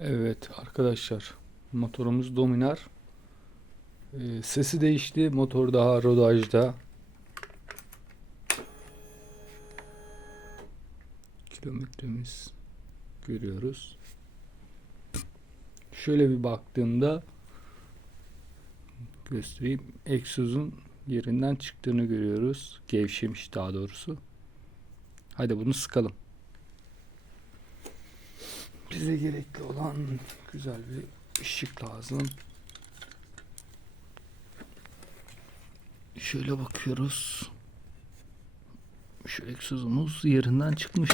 Evet arkadaşlar motorumuz Dominar. Ee, sesi değişti. Motor daha rodajda. Kilometremiz görüyoruz. Şöyle bir baktığımda göstereyim. Egzozun yerinden çıktığını görüyoruz. Gevşemiş daha doğrusu. Hadi bunu sıkalım. Bize gerekli olan güzel bir ışık lazım. Şöyle bakıyoruz. Şu egzozumuz yerinden çıkmış.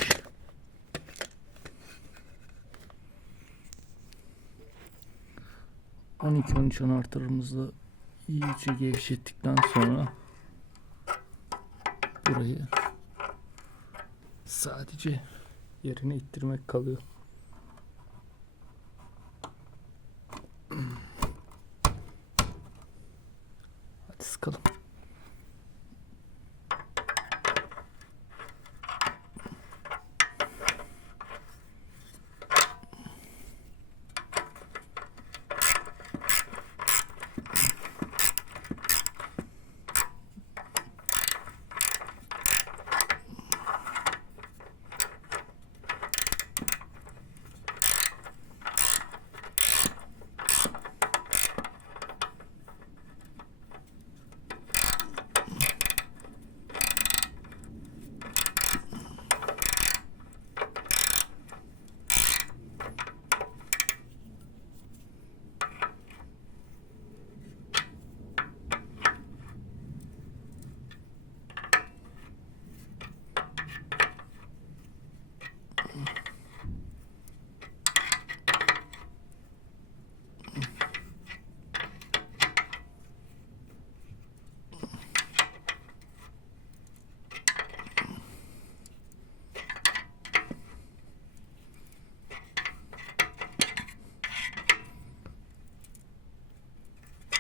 On iki on üç anahtarımızla iyice gevşettikten sonra burayı sadece yerine ittirmek kalıyor. Sıkalım.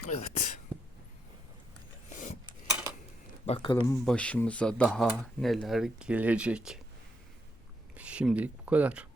Evet. Bakalım başımıza daha neler gelecek. Şimdilik bu kadar.